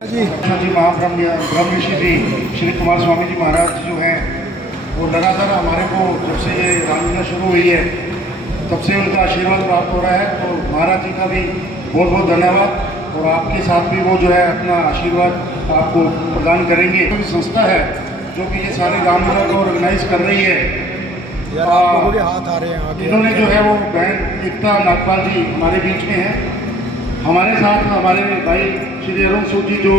जी महाब्रह्म ऋषि जी श्री कुमार स्वामी जी महाराज जो हैं वो लगातार हमारे को जब से ये रामलीला शुरू हुई है तब से उनका आशीर्वाद प्राप्त हो रहा है। तो महाराज जी का भी बहुत बहुत धन्यवाद और आपके साथ भी वो जो है अपना आशीर्वाद आपको प्रदान करेंगे। कोई संस्था है जो कि ये सारे रामलीला को ऑर्गेनाइज कर रही है। हाथ आ रहे हैं इन्होंने जो है वो बहन एकता नागपाल जी हमारे बीच में हैं। हमारे साथ हमारे भाई श्री अरुण सूद जी जो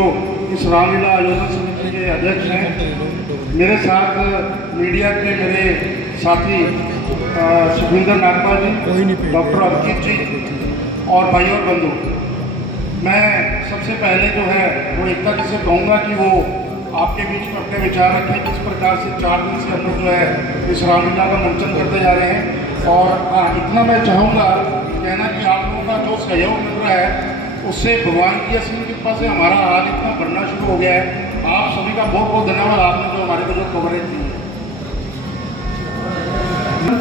इस रामलीला आयोजन समिति के अध्यक्ष हैं। मेरे साथ मीडिया के मेरे साथी सुखविंदर नागपाल जी, डॉक्टर अंकित जी और भाई और बंधु। मैं सबसे पहले जो है वो एकता जी से कहूँगा कि वो आपके बीच में अपने विचार रखें किस प्रकार से 4 दिन से हम लोग जो है इस रामलीला का मंचन करते जा रहे हैं। और इतना मैं चाहूँगा कहना कि आप लोगों का जो सहयोग मिल रहा है उससे भगवान की असीम कृपा से हमारा आज इतना बढ़ना शुरू हो गया है। आप सभी का बहुत बहुत धन्यवाद, आपने जो हमारे को जो कवरेज दी है।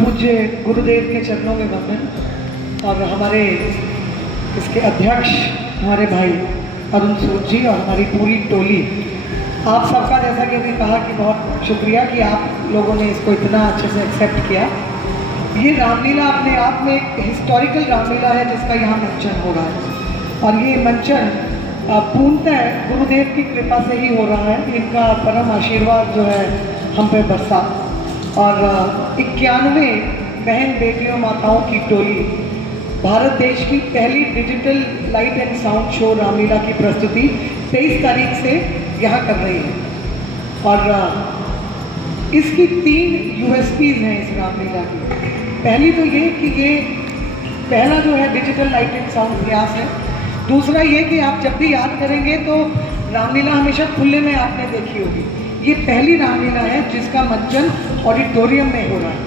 पूज्य गुरुदेव के चरणों में वंदन। और हमारे इसके अध्यक्ष हमारे भाई अरुण सूद जी और हमारी पूरी टोली, आप सबका जैसा कि अभी कहा कि बहुत शुक्रिया कि आप लोगों ने इसको इतना अच्छे से एक्सेप्ट किया। ये रामलीला अपने आप में एक हिस्टोरिकल रामलीला है जिसका यहाँ मंचन हो रहा है और ये मंचन पूर्णतः गुरुदेव की कृपा से ही हो रहा है। इनका परम आशीर्वाद जो है हम पे बरसा और 91 बहन बेटियों माताओं की टोली भारत देश की पहली digital light and sound show Ramlila की प्रस्तुति 23 तारीख से यहाँ कर रही है। और इसकी 3 USPs हैं इस रामलीला की। पहली तो ये कि ये पहला जो है डिजिटल लाइट एंड साउंड प्रयास है। दूसरा ये कि आप जब भी याद करेंगे तो रामलीला हमेशा खुले में आपने देखी होगी। ये पहली रामलीला है जिसका मंचन ऑडिटोरियम में हो रहा है।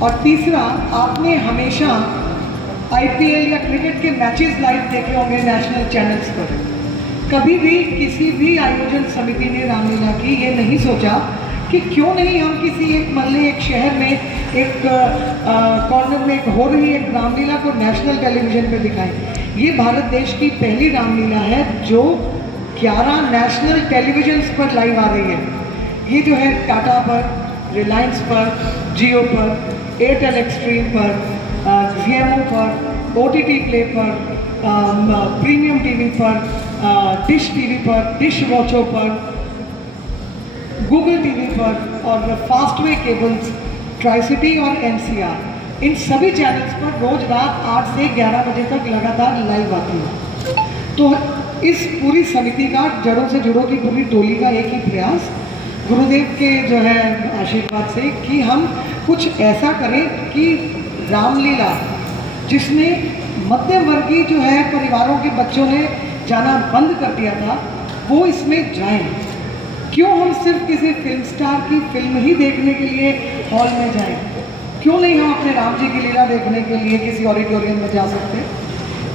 और तीसरा, आपने हमेशा IPL या क्रिकेट के मैचेस लाइव देखे होंगे नेशनल चैनल्स पर। कभी भी किसी भी आयोजन समिति ने रामलीला की ये नहीं सोचा कि क्यों नहीं हम किसी एक मल्ले एक शहर में एक कॉर्नर में एक हो रही एक रामलीला को नेशनल टेलीविज़न पे दिखाएं। ये भारत देश की पहली रामलीला है जो 11 नेशनल टेलीविजन्स पर लाइव आ रही है। ये जो है टाटा पर, रिलायंस पर, जियो पर, एयरटेल एक्सट्रीम पर, ZMO पर, OTT प्ले पर, प्रीमियम टीवी पर, डिश टीवी पर, डिश वॉचो पर, गूगल टीवी पर और फास्टवे केबल्स, ट्राई सिटी और NCR, इन सभी चैनल्स पर रोज रात 8 से 11 बजे तक लगातार लाइव आती है। तो इस पूरी समिति का जड़ों से जुड़ों की पूरी टोली का एक ही प्रयास गुरुदेव के जो है आशीर्वाद से कि हम कुछ ऐसा करें कि रामलीला जिसमें मध्यम वर्गीय जो है परिवारों के बच्चों ने जाना बंद कर दिया था वो इसमें जाएं। क्यों हम सिर्फ किसी फिल्म स्टार की फिल्म ही देखने के लिए हॉल में जाएं? क्यों नहीं हम अपने राम जी की लीला देखने के लिए किसी ऑडिटोरियम में जा सकते?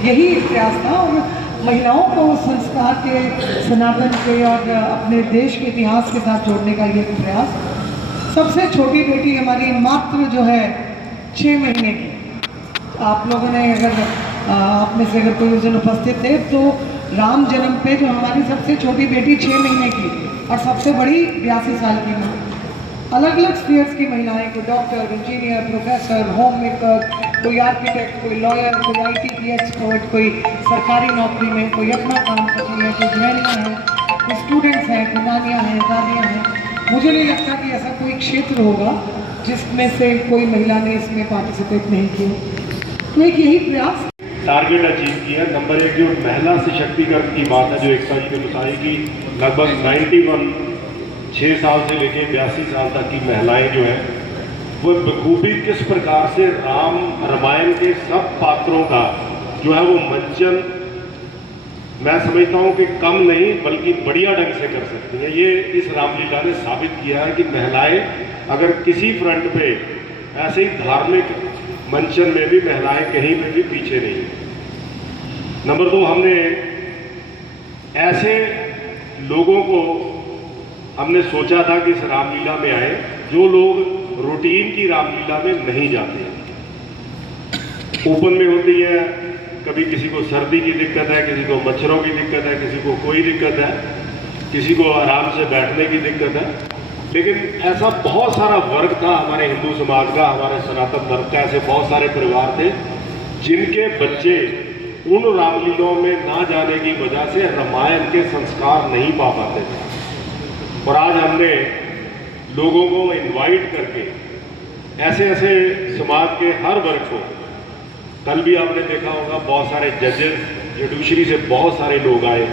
यही एक प्रयास था। और महिलाओं को संस्कार के, सनातन के और अपने देश के इतिहास के साथ जोड़ने का ये प्रयास। सबसे छोटी बेटी हमारी मात्र जो है 6 महीने की, आप लोगों ने अगर आप में से अगर कोई उस दिन उपस्थित थे तो राम जन्म पे जो हमारी सबसे छोटी बेटी 6 महीने की और सबसे बड़ी 82 साल की माँ, अलग अलग स्पीयर्स की महिलाएं, कोई doctor, engineer, professor, home maker, कोई आर्किटेक्ट, कोई लॉयर, कोई IT की एक्सपर्ट, कोई सरकारी नौकरी में, कोई अपना काम कर रही है, कोई गृहिणियाँ हैं, कोई स्टूडेंट्स हैं, कोई नानियाँ हैं, दादियाँ हैं। मुझे नहीं लगता कि ऐसा कोई क्षेत्र होगा जिसमें से कोई महिला ने इसमें पार्टिसिपेट नहीं किया। तो एक यही प्रयास टारगेट अचीव किया। नंबर 1 जो महिला सशक्तिकरण की बात है जो एकता जी ने बताई कि लगभग 91 6 साल से लेकर 82 साल तक की महिलाएं जो हैं वो बखूबी किस प्रकार से रामायण के सब पात्रों का जो है वो मंचन, मैं समझता हूँ कि कम नहीं बल्कि बढ़िया ढंग से कर सकती हैं। ये इस रामलीला ने साबित किया है कि महिलाएं अगर किसी फ्रंट पे ऐसे ही धार्मिक मंचन में भी महिलाएं कहीं पे भी पीछे नहीं। नंबर 2, हमने ऐसे लोगों को हमने सोचा था कि इस रामलीला में आए जो लोग रूटीन की रामलीला में नहीं जाते। ओपन में होती है, कभी किसी को सर्दी की दिक्कत है, किसी को मच्छरों की दिक्कत है, किसी को कोई दिक्कत है, किसी को आराम से बैठने की दिक्कत है। लेकिन ऐसा बहुत सारा वर्ग था हमारे हिंदू समाज का, हमारे सनातन धर्म का, ऐसे बहुत सारे परिवार थे जिनके बच्चे उन रामलीलाओं में ना जाने की वजह से रामायण के संस्कार नहीं पा पाते थे। और आज हमने लोगों को इनवाइट करके ऐसे ऐसे समाज के हर वर्ग को, कल भी आपने देखा होगा बहुत सारे जजेस, जुडिशरी से बहुत सारे लोग आए,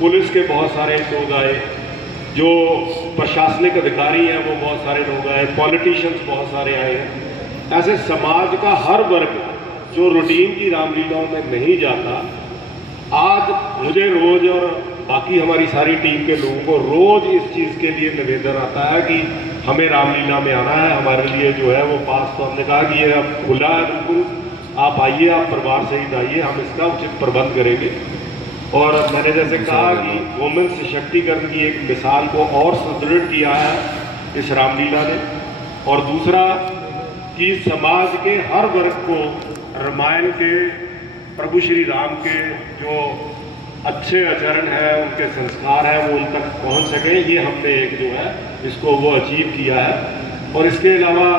पुलिस के बहुत सारे लोग आए, जो प्रशासनिक अधिकारी हैं वो बहुत सारे लोग आए, पॉलिटिशियंस बहुत सारे आए हैं। ऐसे समाज का हर वर्ग जो रूटीन की रामलीलाओं में नहीं जाता, आज मुझे रोज और बाकी हमारी सारी टीम के लोगों को रोज इस चीज़ के लिए निवेदन आता है कि हमें रामलीला में आना है। हमारे लिए जो है वो पास, तो हमने कहा कि ये अब खुला है बिल्कुल, आप आइए, आप परिवार सहित आइए, हम इसका उचित प्रबंध करेंगे। और मैंने जैसे कहा कि वुमेन सशक्तिकरण की एक मिसाल को और सुदृढ़ किया है इस रामलीला ने। और दूसरा कि समाज के हर वर्ग को रामायण के, प्रभु श्री राम के जो अच्छे आचरण है, उनके संस्कार हैं, वो उन तक पहुंच सके, ये हमने एक जो है इसको वो अचीव किया है। और इसके अलावा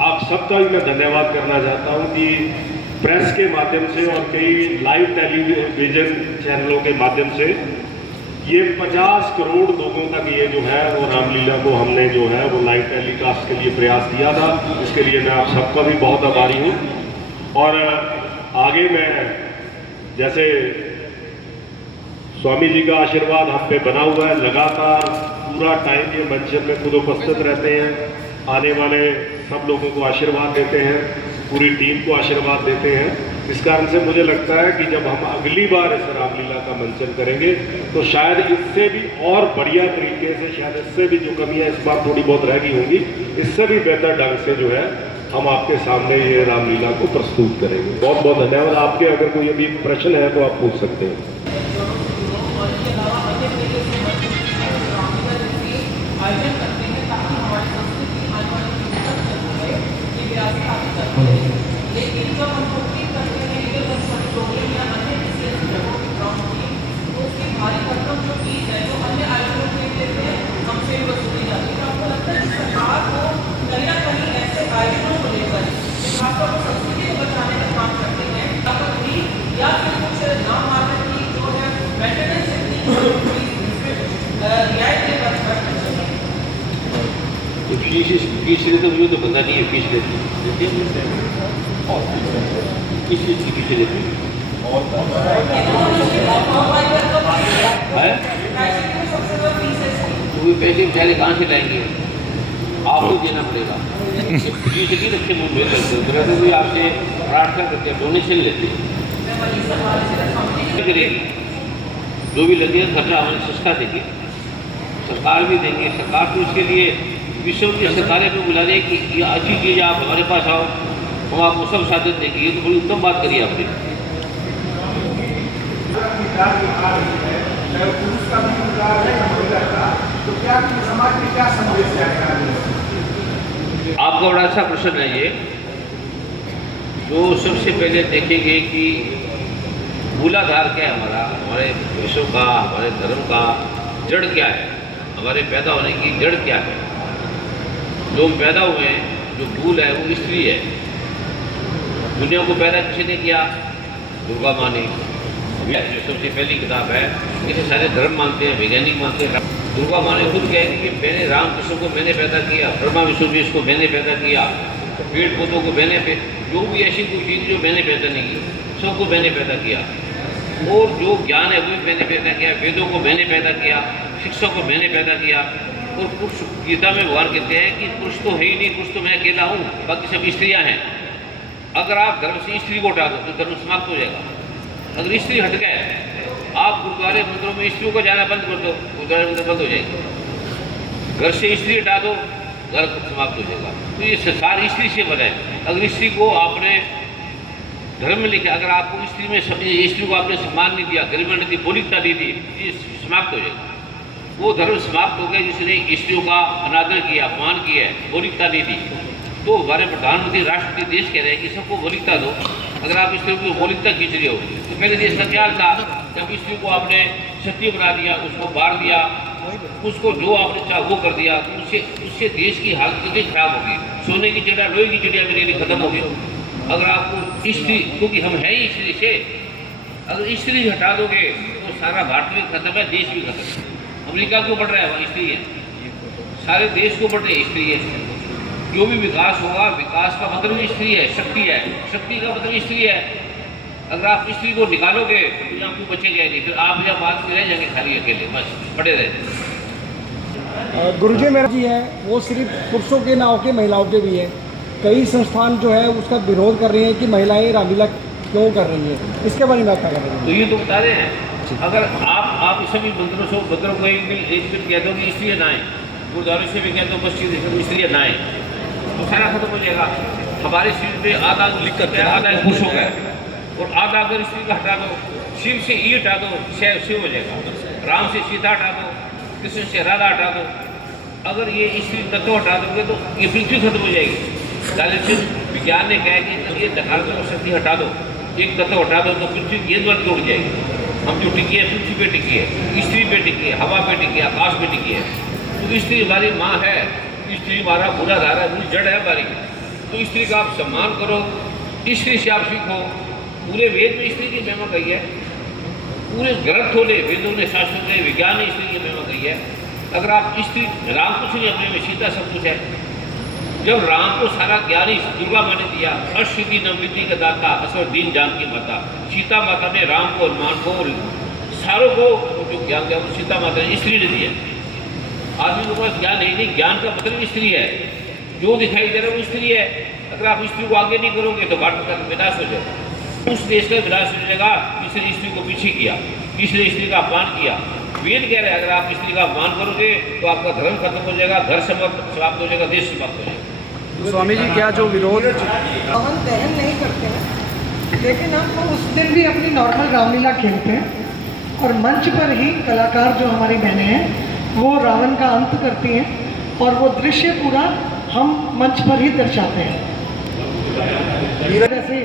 आप सबका भी मैं धन्यवाद करना चाहता हूं कि प्रेस के माध्यम से और कई लाइव टेलीविजन चैनलों के माध्यम से ये 50 करोड़ लोगों तक ये जो है वो रामलीला को हमने जो है वो लाइव टेलीकास्ट के लिए प्रयास किया था। इसके लिए मैं आप सबका भी बहुत आभारी हूँ। और आगे मैं, जैसे स्वामी जी का आशीर्वाद हम पे बना हुआ है, लगातार पूरा टाइम ये मंच में खुद उपस्थित रहते हैं, आने वाले सब लोगों को आशीर्वाद देते हैं, पूरी टीम को आशीर्वाद देते हैं। इस कारण से मुझे लगता है कि जब हम अगली बार इस रामलीला का मंचन करेंगे तो शायद इससे भी और बढ़िया तरीके से, शायद इससे भी जो कमियां इस बार थोड़ी बहुत रह गई होंगी, इससे भी बेहतर ढंग से जो है हम आपके सामने ये रामलीला को प्रस्तुत करेंगे। बहुत बहुत धन्यवाद। आपके अगर कोई अभी प्रश्न है तो आप पूछ सकते हैं। लेकिन जब हम कोशिश करते हैं कि प्रोग्राम या अन्य किसी जगहों की ग्राउंड की, तो उसकी भारी भरकम जो फीस है जो अन्य आयोजनों के लेते हैं हमसे वसूली जाती है। आपको लगता है सरकार को कहीं ना कहीं ऐसे आयोजनों को लेकर खासतौर पर संस्कृति को बचाने का काम करते हैं, या फिर कुछ नाम मात्र की जो है मेंटेनेंस रियायत के बाद फीस लेते हुए तो बंदा नहीं है, फीस लेते किस चीज़ की फीस लेते हैं? तो वो पैसे बेचारे कहाँ से लाएंगे? आपको देना पड़ेगा। फीस नहीं रखे मुँह में करते हो, तो कोई आपसे प्रार्थना करते हैं, डोनेशन लेते हैं, करेगी जो भी लगेगा खर्चा हमारे सस्ता देंगे, सरकार भी देंगे। सरकार तो इसके लिए विश्व की सरकारें को बुला रही है कि ये अच्छी चीज़ आप हमारे पास आओ, हम आपको सब साधन देंगे। ये तो बड़ी उत्तम बात करी आपने। आपका बड़ा अच्छा प्रश्न है ये। जो सबसे पहले देखेंगे कि मूलाधार क्या है हमारा, हमारे विश्व का, हमारे धर्म का जड़ क्या है, हमारे पैदा होने की जड़ क्या है। जो हम पैदा हुए हैं, जो मूल है वो स्त्री है। दुनिया को पैदा किसने किया? दुर्गा माँ ने। जो सबसे पहली किताब है, इसे सारे धर्म मानते हैं, वैज्ञानिक मानते हैं। दुर्गा माँ ने खुद कहा कि मैंने रामकृष्ण को मैंने पैदा किया, ब्रह्मा विष्णु को मैंने पैदा किया, पेड़ पौधों को मैंने, जो भी ऐसी कोई चीज़ जो मैंने पैदा नहीं की, सबको मैंने पैदा किया। और जो ज्ञान है वो भी मैंने पैदा किया, वेदों को मैंने पैदा किया, शिक्षा को मैंने पैदा किया। और पुरुष, गीता में भगवान कहते हैं कि पुरुष तो है ही नहीं, पुरुष तो मैं अकेला हूँ, बाकी सब स्त्रियाँ हैं। अगर आप धर्म से स्त्री को हटा दो तो धर्म समाप्त हो जाएगा। अगर स्त्री हट गए, आप गुरुद्वारे मंदिरों में स्त्रियों को जाना बंद कर दो, गुरुद्वारे मंदिर बंद हो जाएगा। घर से स्त्री हटा दो, घर समाप्त हो जाएगा। तो ये संसार स्त्री से बना है। अगर स्त्री को आपने धर्म में लिखा, अगर आपको स्त्री में, स्त्री को आपने सम्मान नहीं दिया, गरिमा नहीं दी, मौलिकता नहीं दी, ये समाप्त हो जाएगा। वो धर्म समाप्त हो गया जिसने स्त्रियों का अनादर किया, अपमान किया है, मौलिकता नहीं दी। तो हमारे प्रधानमंत्री, राष्ट्रपति देश कह रहे हैं कि सबको मौलिकता दो। अगर आप स्त्री की मौलिकता खींच रहे हो तो पहले देश का क्या था, जब स्त्री को आपने सती बना दिया, उसको बांट दिया, उसको जो आपने चाहा वो कर दिया, उससे देश की हालत कितनी खराब होगी। सोने की चिड़िया लोहे की चिड़िया में डेली खत्म हो गई। अगर आपको स्त्री, क्योंकि हम हैं ही स्त्री से, अगर स्त्री हटा दोगे तो सारा भारत भी खत्म है, देश भी खत्म है। अमेरिका क्यों बढ़ रहा है, वहाँ स्त्री है, सारे देश को बढ़ रही स्त्री है। जो भी विकास होगा, विकास का मतलब स्त्री है, शक्ति है, शक्ति का मतलब स्त्री है। अगर आप स्त्री को निकालोगे तो यहाँ आपको बचेगा नहीं, फिर आप यहाँ बात में रह जाएंगे खाली अकेले, बस पड़े रहे। गुरुजी मेरा जी है वो सिर्फ पुरुषों के ना होकर महिलाओं के भी है। कई संस्थान जो है उसका विरोध कर रही हैं कि महिलाएं रामलीला क्यों कर रही हैं, इसके बारे में आप क्या कर रहे हैं? तो ये तो बता रहे हैं, अगर आप सभी मंदिरों को एक दिन कह दो कि स्त्री नहाएं, गुरुद्वारे से भी कह दो मस्जिद स्त्री नहाएं, तो सारा खत्म हो जाएगा। हमारे शरीर में आधा लिखत है, आधा पुरुष हो गया, और आधा अगर स्त्री का हटा दो, शिव से ई हटा दो, शिव हो जाएगा। राम से सीता हटा दो, कृष्ण से राधा हटा दो। अगर ये स्त्री तत्व हटा दोगे तो ये पृथ्वी खत्म हो जाएगी। विज्ञान ने कहा कि ये नकारात्मक शक्ति हटा दो, एक तत्व हटा दो तो पृथ्वी गेंद वर्ग तोड़ जाएगी। हम जो टिकी है पृथ्वी पे टिकी है, स्त्री पे टिकी है, हवा पे टिकी है, आकाश पे टिकी है। तो स्त्री हमारी माँ है, स्त्री हमारा मूलाधार है, मूल जड़ है हमारी। तो स्त्री का आप सम्मान करो, स्त्री से आप सीखो। पूरे वेद में स्त्री की महिमा कही है, पूरे ग्रंथों ने, वेदों ने, शास्त्रों ने, विज्ञान ने स्त्री की महिमा कही है। अगर आप स्त्री, राम कुछ नहीं अपने में, सीता सब कुछ है। जब राम को सारा ज्ञान ही दुर्गा माँ ने दिया, अष्टसिद्धि नवनिधि का दाता, असवर दीन जानकी माता, सीता माता ने राम को, हनुमान को, सारों को जो ज्ञान दिया वो सीता माता ने, स्त्री ने दिया। आदमी के पास ज्ञान नहीं, ज्ञान का मतलब स्त्री है, जो दिखाई दे रहा है वो स्त्री है। अगर आप स्त्री को आगे नहीं करोगे तो भारत का विनाश हो जाएगा, उस देश का विनाश हो जाएगा। इसने स्त्री को पीछे किया, इसने स्त्री का अपमान किया। वेद कह रहे हैं अगर आप स्त्री का अपमान करोगे तो आपका धर्म खत्म हो जाएगा, घर समाप्त हो जाएगा, देश समाप्त हो जाएगा। स्वामी जी क्या जो विरोध हवन दहन नहीं करते हैं, लेकिन हम उस दिन भी अपनी नॉर्मल रामलीला खेलते हैं, और मंच पर ही कलाकार जो हमारी बहनें हैं वो रावण का अंत करती हैं, और वो दृश्य पूरा हम मंच पर ही दर्शाते हैं। जैसे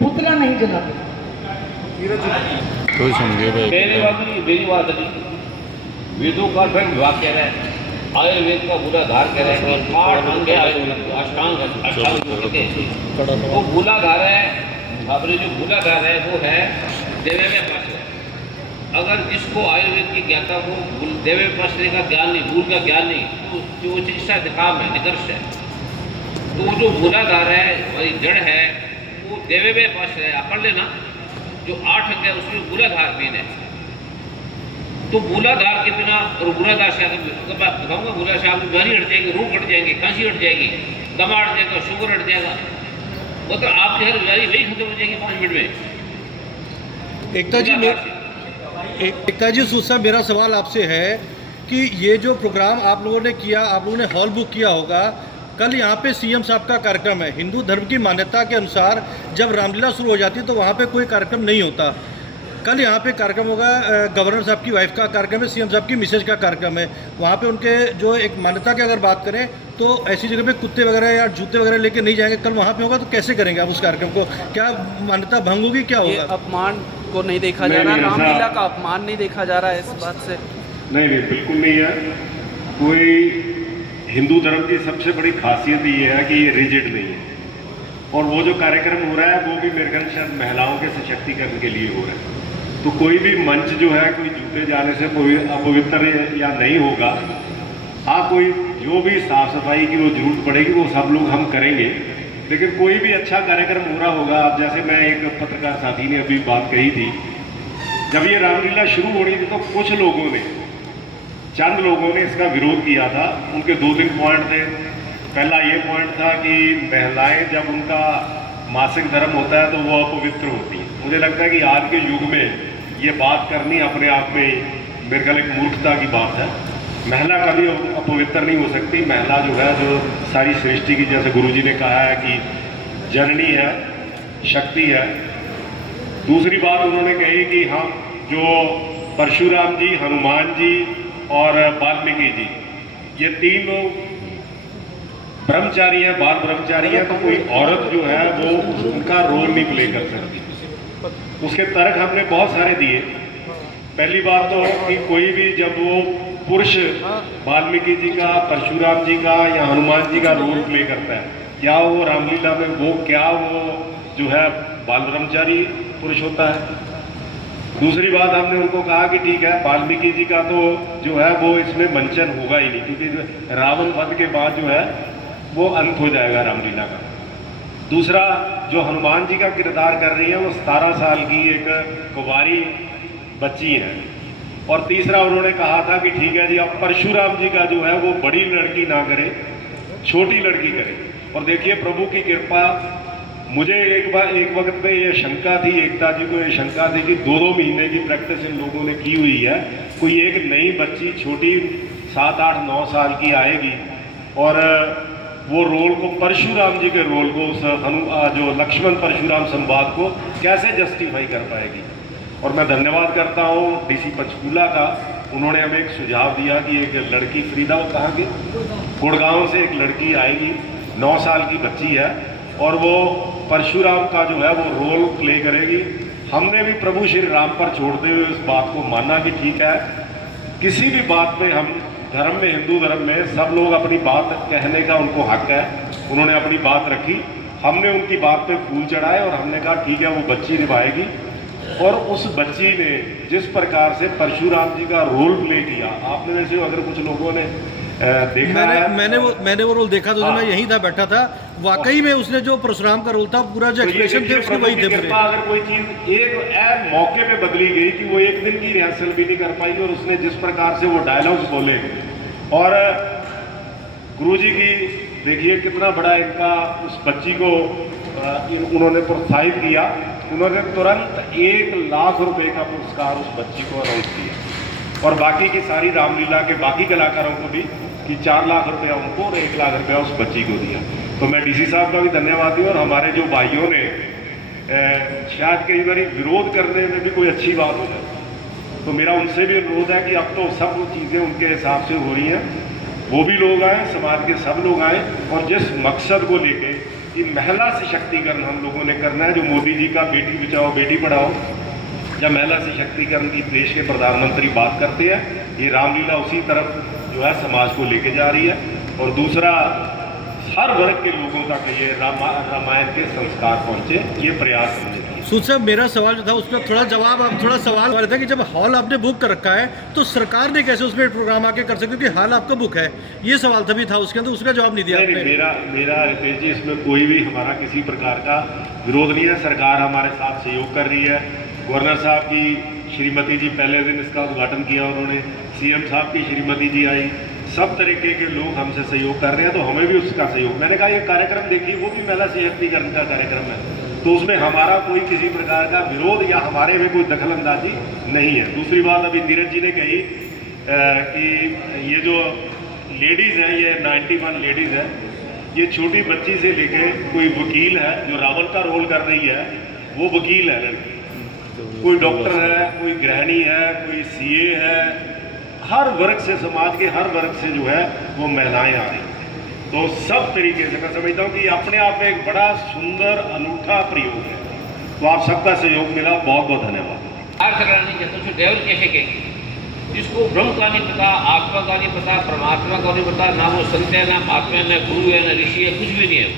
पुतला नहीं जलाते। मेरी बात नहीं, वेदों का धर्म विभाग कह रहा है, आयुर्वेद का मूलाधार कह रहे हैं कि 8 अंग है आयुर्वेद, अष्टांग कहते हैं। वो मूलाधार है, हमारे जो मूलाधार है वो है देवे पास। अगर जिसको आयुर्वेद की ज्ञाता को देवे पासने का ज्ञान नहीं, मूल का ज्ञान नहीं, तो जो चिकित्सा दिखाम है, निकर्ष है। तो जो मूलाधार है, वही जड़ है, वो देवे में पास है। पढ़ लेना, जो 8 अंग है उसमें मूलाधार मेन है। तो मूलाधार के बिना, और मूलाधार से बताऊंगा, मूलाधार से आपकी बीमारी हट जाएगी, रोग हट जाएंगे, खांसी हट जाएगी, दमा हट जाएगा, शुगर हट जाएगा, मतलब आपकी हर बीमारी वही खत्म हो जाएगी 5 मिनट में। एकता जी सुसा, मेरा सवाल आपसे है कि ये जो प्रोग्राम आप लोगों ने किया, आप लोगों ने हॉल बुक किया होगा, कल यहाँ पे सीएम साहब का कार्यक्रम है। हिंदू धर्म की मान्यता के अनुसार जब रामलीला शुरू हो जाती है तो वहाँ पे कोई कार्यक्रम नहीं होता। कल यहाँ पे कार्यक्रम होगा, गवर्नर साहब की वाइफ का कार्यक्रम है, सीएम साहब की मिसेज का कार्यक्रम है। वहाँ पे उनके जो एक मान्यता की अगर बात करें तो ऐसी जगह पे कुत्ते वगैरह या जूते वगैरह लेके नहीं जाएंगे। कल वहाँ पे होगा तो कैसे करेंगे आप उस कार्यक्रम को? क्या मान्यता भंग होगी, क्या ये होगा? अपमान को नहीं देखा जा रहा, रामलीला का अपमान नहीं देखा जा रहा है इस बात से? नहीं, बिल्कुल नहीं है। कोई हिंदू धर्म की सबसे बड़ी खासियत ये है कि ये रिजिड नहीं है, और वो जो कार्यक्रम हो रहा है वो भी मेरे ख्याल शायद महिलाओं के सशक्तिकरण के लिए हो रहा है। तो कोई भी मंच जो है कोई जूते जाने से कोई अपवित्र या नहीं होगा। हाँ, कोई जो भी साफ सफाई की वो जरूरत पड़ेगी वो सब लोग हम करेंगे, लेकिन कोई भी अच्छा कार्यक्रम हो रहा होगा। अब जैसे मैं एक पत्रकार साथी ने अभी बात कही थी, जब ये रामलीला शुरू हो रही थी तो कुछ लोगों ने, चंद लोगों ने इसका विरोध किया था। उनके 2-3 पॉइंट थे। पहला ये पॉइंट था कि महिलाएं जब उनका मासिक धर्म होता है तो वो अपवित्र होती हैं। मुझे लगता है कि आज के युग में ये बात करनी अपने आप में मेरे ख्याल एक मूर्खता की बात है। महिला कभी अपवित्र नहीं हो सकती। महिला जो है, जो सारी सृष्टि की, जैसे गुरुजी ने कहा है कि जननी है, शक्ति है। दूसरी बात उन्होंने कही कि हम जो परशुराम जी, हनुमान जी और वाल्मीकि जी, ये 3 लोग ब्रह्मचारी है, बाल ब्रह्मचारी है, तो कोई औरत जो है वो उनका रोल नहीं प्ले कर सकती। उसके तर्क हमने बहुत सारे दिए। पहली बात तो कि कोई भी जब वो पुरुष वाल्मीकि जी का, परशुराम जी का या हनुमान जी का रोल प्ले करता है, क्या वो रामलीला में वो जो है बाल ब्रह्मचारी पुरुष होता है? दूसरी बात हमने उनको कहा कि ठीक है, वाल्मीकि जी का तो जो है वो इसमें मंचन होगा ही नहीं, क्योंकि रावण वध के बाद जो है वो अंत हो जाएगा रामलीला का। दूसरा, जो हनुमान जी का किरदार कर रही है वो 17 साल की एक कुंवारी बच्ची है। और तीसरा उन्होंने कहा था कि ठीक है जी, अब परशुराम जी का जो है वो बड़ी लड़की ना करे, छोटी लड़की करे। और देखिए प्रभु की कृपा, मुझे एक वक्त में ये शंका थी, एकता जी को ये शंका थी कि 2-2 महीने की प्रैक्टिस इन लोगों ने की हुई है, कोई एक नई बच्ची छोटी 7, 8, 9 साल की आएगी और वो रोल को, परशुराम जी के रोल को, उस जो लक्ष्मण परशुराम संवाद को कैसे जस्टिफाई कर पाएगी। और मैं धन्यवाद करता हूँ डीसी पंचकूला का, उन्होंने हमें एक सुझाव दिया कि एक लड़की, फरीदा कहाँ की, गुड़गांव से एक लड़की आएगी, 9 साल की बच्ची है, और वो परशुराम का जो है वो रोल प्ले करेगी। हमने भी प्रभु श्री राम पर छोड़ते हुए इस बात को माना कि ठीक है, किसी भी बात में हम धर्म में, हिंदू धर्म में सब लोग अपनी बात कहने का उनको हक है। उन्होंने अपनी बात रखी, हमने उनकी बात पे फूल चढ़ाए और हमने कहा ठीक है, वो बच्ची निभाएगी। और उस बच्ची ने जिस प्रकार से परशुराम जी का रोल प्ले किया, आपने वैसे अगर कुछ लोगों ने देखा मैंने वो रोल देखा तो मैं यहीं था, बैठा था, वाकई में उसने जो परशुराम का रोल था, पूरा जो एक्सप्रेशन थे उसके वही थे। अगर कोई चीज एक मौके पे बदली गई कि वो एक दिन की रिहर्सल भी नहीं कर पाई, और उसने जिस प्रकार से वो डायलॉग्स बोले, और गुरुजी की देखिए कितना बड़ा इनका उस बच्ची को उन्होंने प्रोत्साहित किया। उन्होंने तुरंत 1 लाख रुपए का पुरस्कार उस बच्ची को अनाउंस किया, और बाकी की सारी रामलीला के बाकी कलाकारों को भी कि 4 लाख रुपया उनको और 1 लाख रुपया उस बच्ची को दिया। तो मैं डीसी साहब का भी धन्यवाद हूँ, और हमारे जो भाइयों ने शायद कई बार विरोध करने में भी कोई अच्छी बात हो जाए, तो मेरा उनसे भी अनुरोध है कि अब तो सब चीज़ें उनके हिसाब से हो रही हैं, वो भी लोग आए, समाज के सब लोग आए, और जिस मकसद को लेके कि महिला सशक्तिकरण हम लोगों ने करना है, जो मोदी जी का बेटी बचाओ बेटी पढ़ाओ, जब महिला सशक्तिकरण की देश के प्रधानमंत्री बात करते हैं, ये रामलीला उसी तरफ जो है समाज को लेके जा रही है। और दूसरा, हर वर्ग के लोगों तक ये रामायण के संस्कार पहुंचे, ये प्रयास हमने किया। सूद साहब, मेरा सवाल जो था उसका थोड़ा सवाल आ रहा था कि जब हॉल आपने बुक कर रखा है तो सरकार ने कैसे उसमें प्रोग्राम आके कर सकती, क्योंकि हॉल आपका बुक है, ये सवाल तभी था उसके अंदर, उसका जवाब नहीं दिया आपने। मेरा रितेश जी, इसमें कोई भी हमारा किसी प्रकार का विरोध नहीं है। सरकार हमारे साथ सहयोग कर रही है। गवर्नर साहब की श्रीमती जी पहले दिन इसका उद्घाटन किया, उन्होंने सीएम साहब की श्रीमती जी आई, सब तरीके के लोग हमसे सहयोग कर रहे हैं, तो हमें भी उसका सहयोग। मैंने कहा ये कार्यक्रम देखिए, वो भी महिला सशक्तिकरण का कार्यक्रम है, तो उसमें हमारा कोई किसी प्रकार का विरोध या हमारे में कोई दखलंदाजी नहीं है। दूसरी बात अभी नीरज जी ने कही कि ये जो लेडीज़ हैं, ये 91 लेडीज़ है, ये छोटी बच्ची से लेके कोई वकील है जो रावण का रोल कर रही है, वो वकील है लड़की, कोई डॉक्टर है, कोई गृहिणी है, कोई सीए है, हर वर्ग से, समाज के हर वर्ग से जो है वो महिलाएं आ रही हैं। तो सब तरीके से मैं समझता हूँ कि अपने आप में एक बड़ा सुंदर अनूठा प्रयोग है। तो आप सबका सहयोग मिला, बहुत बहुत धन्यवाद। डेवल कैसे कहेंगे, जिसको ब्रह्म का नहीं पता, आत्मा का नहीं पता, परमात्मा का नहीं पता, ना वो संत है, ना महात्मा है, ना गुरु है, ना ऋषि है, कुछ भी नहीं है,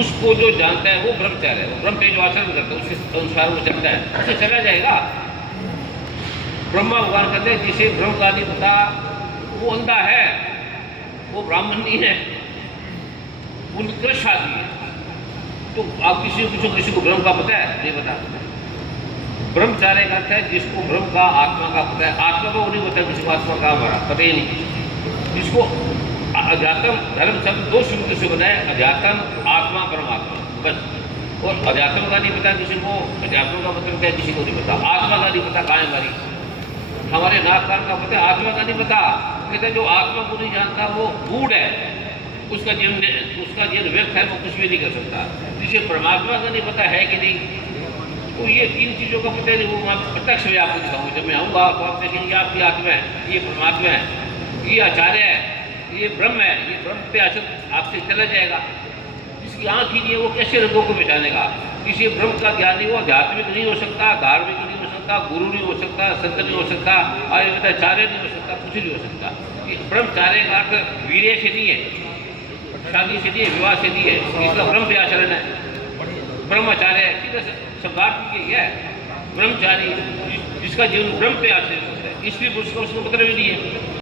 उसको जो जानता है वो ब्रह्मचार्य है, वो ब्रह्म पे जो आचरण करता है उसके अनुसार वो चलता है, उससे चला जाएगा। ब्रह्मा भगवान कहते हैं जिसे ब्रह्म का नहीं पता वो अंधा है, वो ब्राह्मण नहीं है, वो निकृष्ट आदमी है। तो आप किसी को पूछो, किसी को ब्रह्म का पता है? नहीं पता। ब्रह्मचार्य का अर्थ है जिसको ब्रह्म का, आत्मा का पता है। आत्मा को नहीं पता, किसी को आत्मा का हमारा पता ही नहीं। जिसको अध्यात्म, धर्म शब्द 2 शब्द से बना है, अध्यात्म, आत्मा, परमात्मा, बस। और अध्यात्म का नहीं पता किसी को, अध्यात्म का मतलब क्या है, किसी को नहीं पता। आत्मा का नहीं पता, कहाँ हमारी, हमारे नाक कान का पता है, आत्मा का नहीं पता। कहते जो आत्मा को नहीं जानता वो बूढ़ है, उसका जीवन व्यर्थ है, वो कुछ भी नहीं कर सकता। जिसे परमात्मा का नहीं पता है कि नहीं, तो ये 3 चीज़ों का पता नहीं, वो मैं प्रत्यक्ष में आपको दिखाऊंगा। जब मैं आऊँगा तो आप देखेंगे आपकी आत्मा है, ये परमात्मा है, ये आचार्य है, ये ब्रह्म है, ये ब्रह्म पे आचरण आपसे चला जाएगा। जिसकी आँख ही नहीं है वो कैसे रंगों को पहचानेगा? किसी ब्रह्म का ज्ञानी वो आध्यात्मिक नहीं हो सकता, धार्मिक नहीं हो सकता, गुरु नहीं हो सकता, संत नहीं हो सकता, आयुर्वेदाचार्य नहीं हो सकता, कुछ नहीं हो सकता। ब्रह्मचार्य का अर्थ वीर्य से नहीं है, शादी से नहीं है, विवाह से नहीं है, इसका ब्रह्म पे आचरण है। ब्रह्मचार्य सीधा शब्दार्थ की है ब्रह्मचारी, जिसका जीवन ब्रह्म पे आचरण होता है, इसलिए उसका मतलब ही नहीं है।